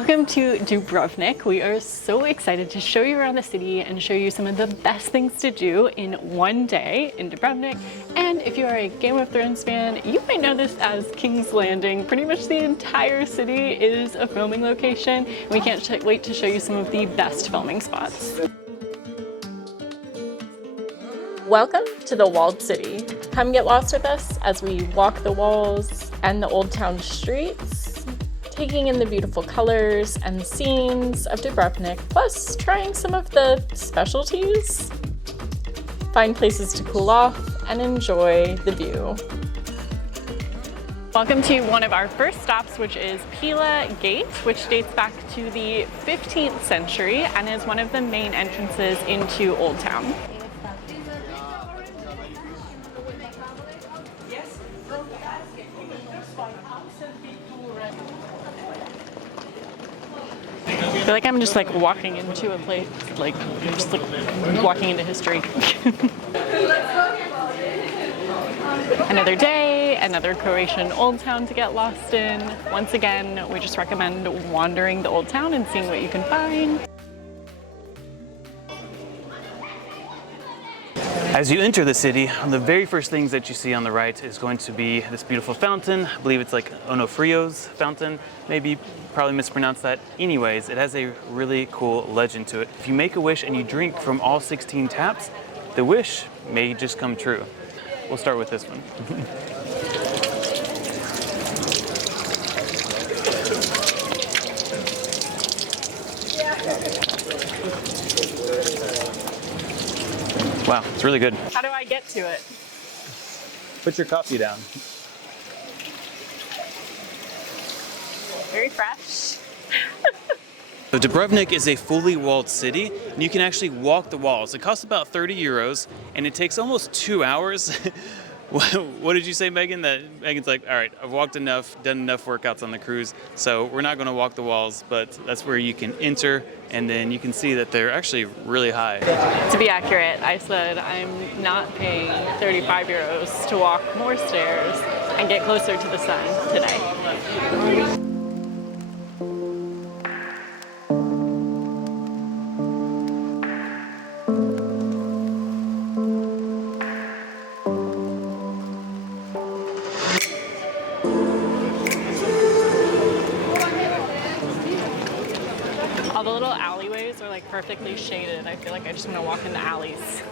Welcome to Dubrovnik. We are so excited to show you around the city and show you some of the best things to do in one day in Dubrovnik. And if you are a Game of Thrones fan, you might know this as King's Landing. Pretty much the entire city is a filming location. We can't wait to show you some of the best filming spots. Welcome to the walled city. Come get lost with us as we walk the walls and the old town streets, taking in the beautiful colors and scenes of Dubrovnik, plus trying some of the specialties. Find places to cool off and enjoy the view. Welcome to one of our first stops, which is Ploce Gate, which dates back to the 15th century and is one of the main entrances into Old Town. I feel like I'm just like walking into a place, like just like walking into history. Another day, another Croatian old town to get lost in. Once again, we just recommend wandering the old town and seeing what you can find. As you enter the city, one of the very first things that you see on the right is going to be this beautiful fountain. I believe it's like Onofrio's fountain. Maybe probably mispronounced that. Anyways, it has a really cool legend to it. If you make a wish and you drink from all 16 taps, the wish may just come true. We'll start with this one. Wow, it's really good. How do I get to it? Put your coffee down. Very fresh. So Dubrovnik is a fully walled city, and you can actually walk the walls. It costs about 30 euros, and it takes almost 2 hours. What did you say, Megan? That Megan's like, all right, I've walked enough, done enough workouts on the cruise, so we're not going to walk the walls, but that's where you can enter, and then you can see that they're actually really high. To be accurate, I said I'm not paying 35 euros to walk more stairs and get closer to the sun today. All the little alleyways are like perfectly shaded. I feel like I just want to walk in the alleys.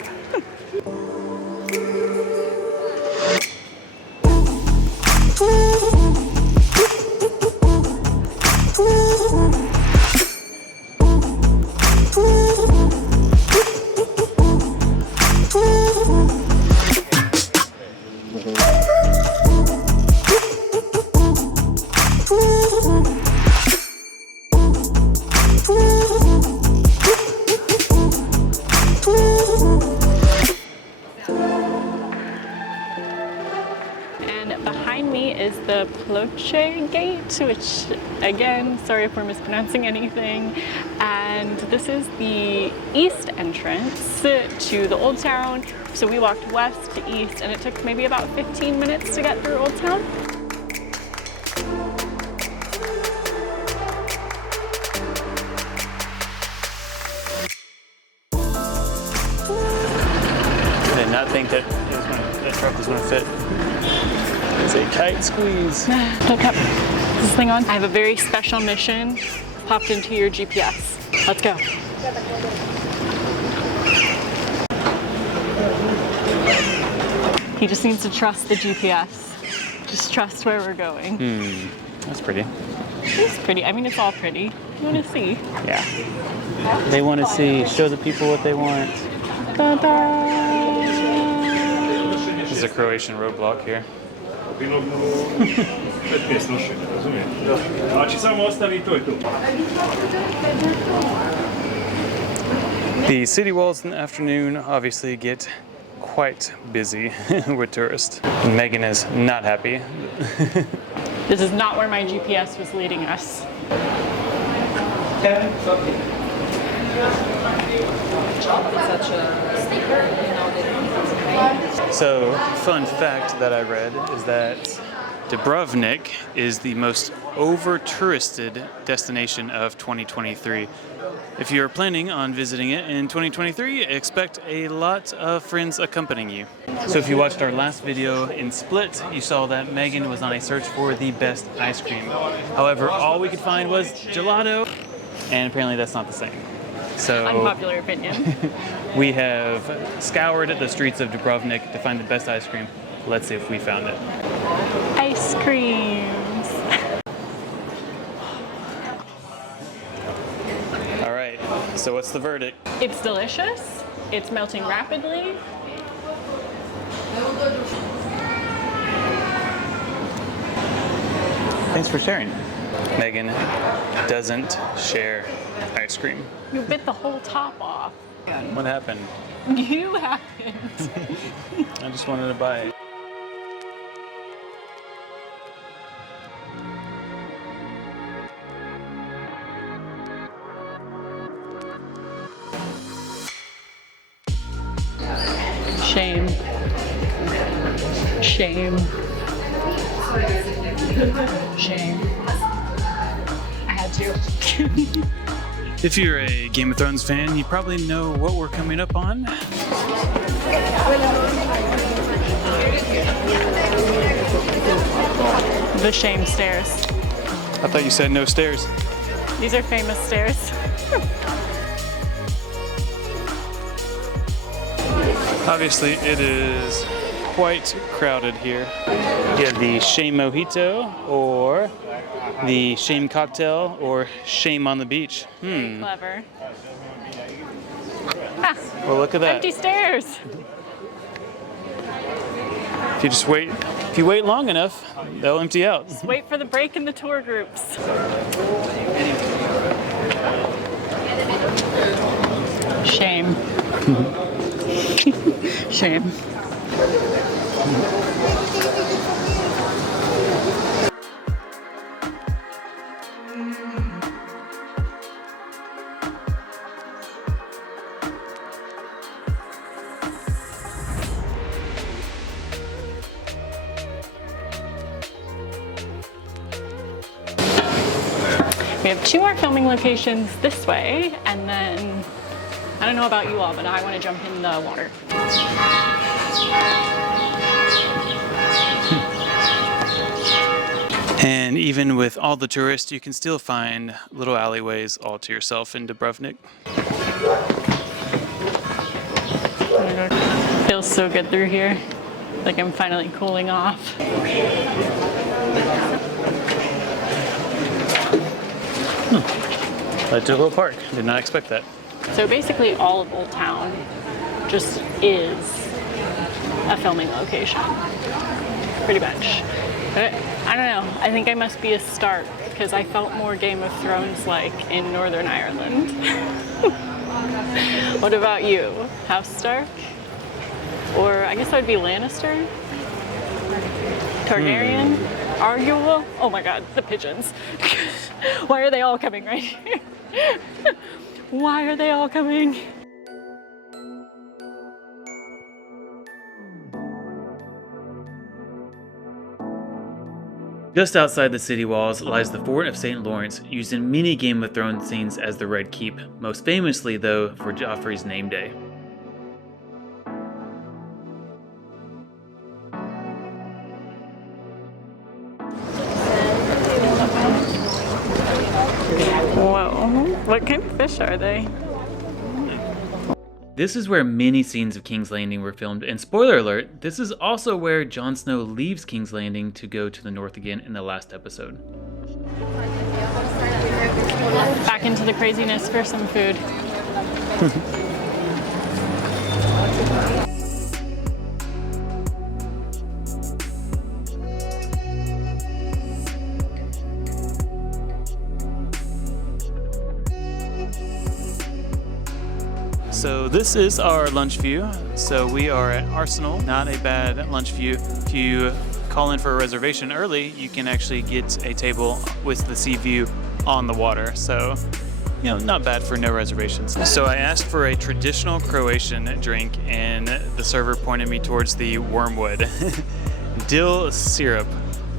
Behind me is the Ploce Gate, which, again, sorry if we're mispronouncing anything. And this is the east entrance to the Old Town. So we walked west to east, and it took maybe about 15 minutes to get through Old Town. I did not think that that truck was going to fit. It's a tight squeeze. Don't cut this thing on. I have a very special mission popped into your GPS. Let's go. He just needs to trust the GPS. Just trust where we're going. That's pretty. It's pretty. I mean, it's all pretty. You want to see? Yeah. They want to see. Show the people what they want. Ta-da! This is a Croatian roadblock here. The city walls in the afternoon obviously get quite busy with tourists. Megan is not happy. This is not where my GPS was leading us. So, fun fact that I read is that Dubrovnik is the most over-touristed destination of 2023. If you're planning on visiting it in 2023, expect a lot of friends accompanying you. So if you watched our last video in Split, you saw that Megan was on a search for the best ice cream. However, all we could find was gelato, and apparently that's not the same. So Unpopular opinion. we have scoured the streets of Dubrovnik to find the best ice cream. Let's see if we found it. Ice creams. All right, so what's the verdict? It's delicious. It's melting rapidly. Thanks for sharing. Megan doesn't share ice cream. You bit the whole top off. What happened? You haven't. I just wanted to buy it. Shame. Shame. Shame. I had to. If you're a Game of Thrones fan, you probably know what we're coming up on. The shame stairs. I thought you said no stairs. These are famous stairs. Obviously, it is quite crowded here. You have the shame mojito, or the shame cocktail, or shame on the beach. Clever. Well, look at that. Empty stairs. If you wait long enough, they'll empty out. Just wait for the break in the tour groups. Shame. Shame. We have 2 more filming locations this way, and then I don't know about you all, but I want to jump in the water. And even with all the tourists, you can still find little alleyways all to yourself in Dubrovnik. Feels so good through here. Like I'm finally cooling off. Led to a little park. Did not expect that. So basically all of Old Town just is a filming location, pretty much. But I don't know, I think I must be a Stark because I felt more Game of Thrones like in Northern Ireland. What about you? House Stark? Or I guess that would be Lannister? Targaryen? Arguable? Oh my god, the pigeons. Why are they all coming right here? Why are they all coming? Just outside the city walls lies the Fort of St. Lawrence, used in many Game of Thrones scenes as the Red Keep, most famously though for Joffrey's name day. Whoa, what kind of fish are they? This is where many scenes of King's Landing were filmed, and spoiler alert, this is also where Jon Snow leaves King's Landing to go to the north again in the last episode. Back into the craziness for some food. So this is our lunch view. So we are at Arsenal, not a bad lunch view. If you call in for a reservation early, you can actually get a table with the sea view on the water. So, you know, not bad for no reservations. So I asked for a traditional Croatian drink and the server pointed me towards the wormwood. Dill syrup.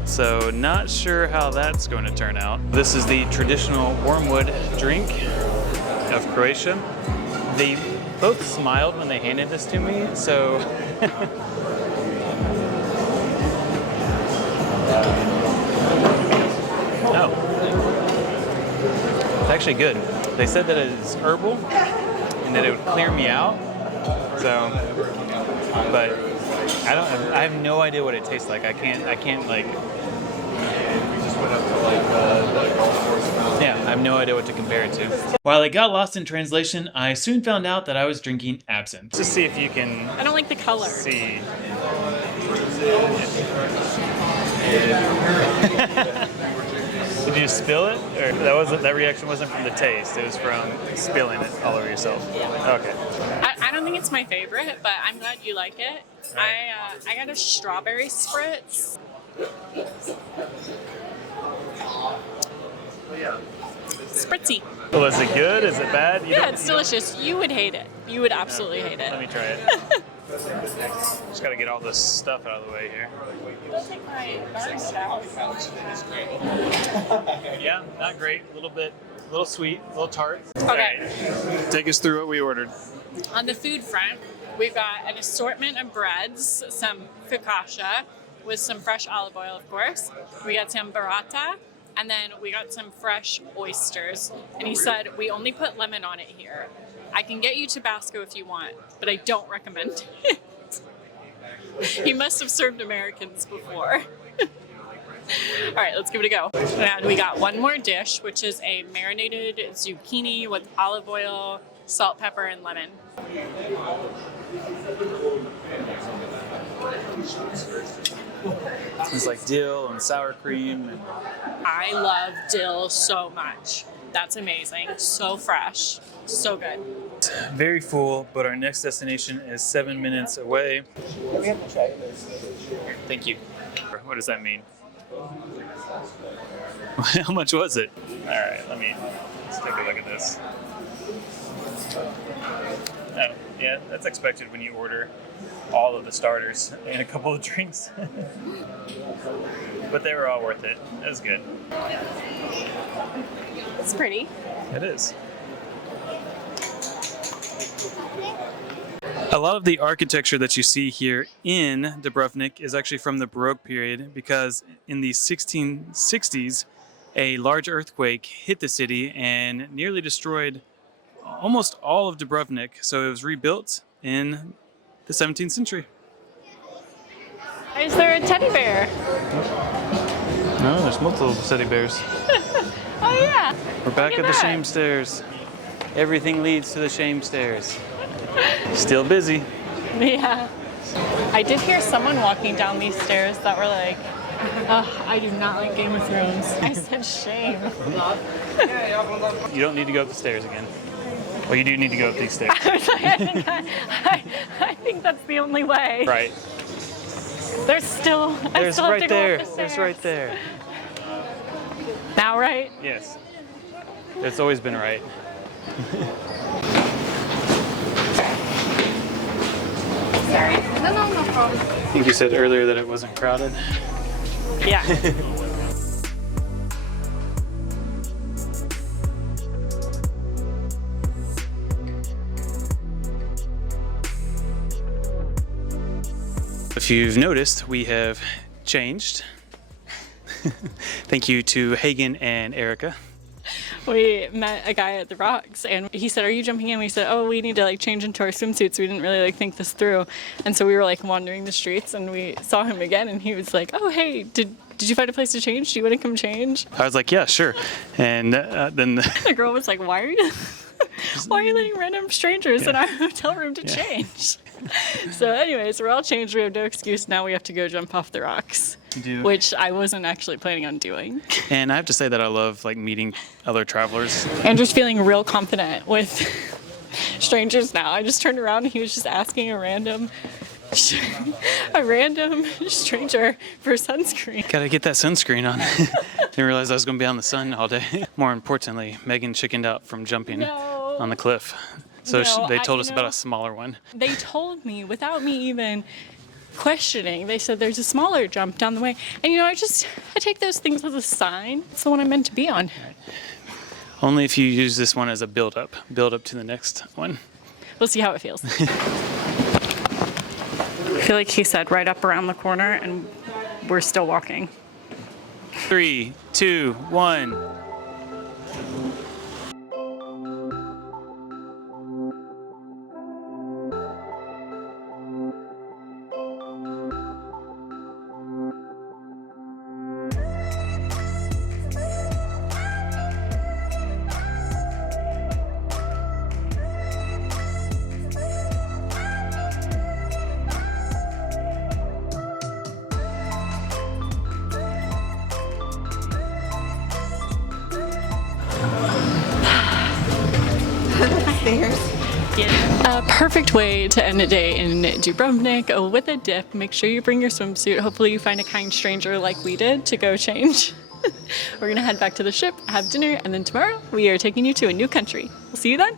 So not sure how that's going to turn out. This is the traditional wormwood drink of Croatia. They both smiled when they handed this to me, so oh, it's actually good. They said that it is herbal and that it would clear me out. So, but I have no idea what it tastes like. I can't like. Yeah, I have no idea what to compare it to. While I got lost in translation, I soon found out that I was drinking absinthe. Just see if you can. I don't like the color. See. Did you spill it, or that reaction wasn't from the taste? It was from spilling it all over yourself. Yeah. Okay. I don't think it's my favorite, but I'm glad you like it. Right. I got a strawberry spritz. Spritzy. Was it good? Is it bad? It's delicious. You would hate it. You would absolutely hate it. Let me try it. Just got to get all this stuff out of the way here. I'll take my garnish out. Yeah, not great. A little sweet, a little tart. Okay. All right. Take us through what we ordered. On the food front, we've got an assortment of breads, some focaccia with some fresh olive oil, of course. We got some burrata, and then we got some fresh oysters. And he said, we only put lemon on it here. I can get you Tabasco if you want, but I don't recommend it. He must have served Americans before. All right, let's give it a go. And we got one more dish, which is a marinated zucchini with olive oil, salt, pepper, and lemon. It's like dill and sour cream. I love dill so much. That's amazing. So fresh. So good. Very full, but our next destination is 7 minutes away. Thank you. What does that mean? How much was it? All right, let's take a look at this. Oh, yeah, that's expected when you order all of the starters and a couple of drinks. But they were all worth it. It was good. It's pretty. It is. A lot of the architecture that you see here in Dubrovnik is actually from the Baroque period, because in the 1660s, a large earthquake hit the city and nearly destroyed almost all of Dubrovnik. So it was rebuilt in the 17th century. Is there a teddy bear? No, there's multiple teddy bears. Oh yeah. We're back at the shame stairs. Everything leads to the shame stairs. Still busy. Yeah. I did hear someone walking down these stairs that were like, I do not like Game of Thrones. I said shame. You don't need to go up the stairs again. Well, you do need to go up these stairs. I think that's the only way. Right. There's still I still have to go up the stairs. There's right there. Now right? Yes. It's always been right. Sorry. No problem. I think you said earlier that it wasn't crowded. Yeah. If you've noticed, we have changed. Thank you to Hagen and Erica. We met a guy at the rocks and he said, are you jumping in? We said, oh, we need to change into our swimsuits. We didn't really think this through. And so we were wandering the streets and we saw him again and he was like, oh, hey, did you find a place to change? Do you want to come change? I was like, yeah, sure. And then the girl was like, why are you letting random strangers in our hotel room to change? So anyways, we're all changed. We have no excuse. Now we have to go jump off the rocks, which I wasn't actually planning on doing. And I have to say that I love meeting other travelers. Andrew's feeling real confident with strangers now. I just turned around and he was just asking a random stranger for sunscreen. Gotta get that sunscreen on. Didn't realize I was gonna be on the sun all day. More importantly, Megan chickened out from jumping on the cliff. So they told us about a smaller one. They told me without me even questioning. They said there's a smaller jump down the way. And I take those things as a sign. It's the one I'm meant to be on. Only if you use this one as a build up to the next one. We'll see how it feels. I feel like he said right up around the corner, and we're still walking. 3, 2, 1. A perfect way to end a day in Dubrovnik with a dip. Make sure you bring your swimsuit. Hopefully you find a kind stranger like we did to go change. We're gonna head back to the ship, have dinner, and then tomorrow we are taking you to a new country. We'll see you then.